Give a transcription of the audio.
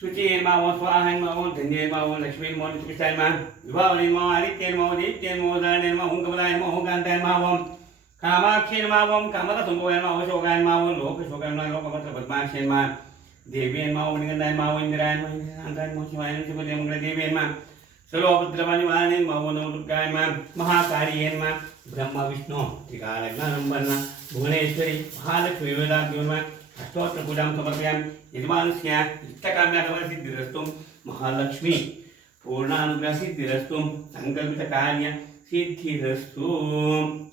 Suci mau swahan mau dhanyen mau lakshmi mau pisan ma vivavani mau adityen mau dityen mau dhanen mau hungkamalayan mau hungkantayan mau kamakshyen mau kamata sumboyan mau shogan mau lok shogan mau kamata padmakshen ma devyen mau ningandayan mau indirayan mau antayan mau shivayan shivayan mangala devyen ma sarvabhadravani vanen mau namudurgayan ma mahakariyen ma brahma vishnu trikalagnarambanna bhuvaneshwari mahalakshmi vedagyon ma Astottra pujam samarpayam yajamansya ittakamya siddhirastum Mahalakshmi Purnanugraha siddhirastum Sankalpita karya siddhirastum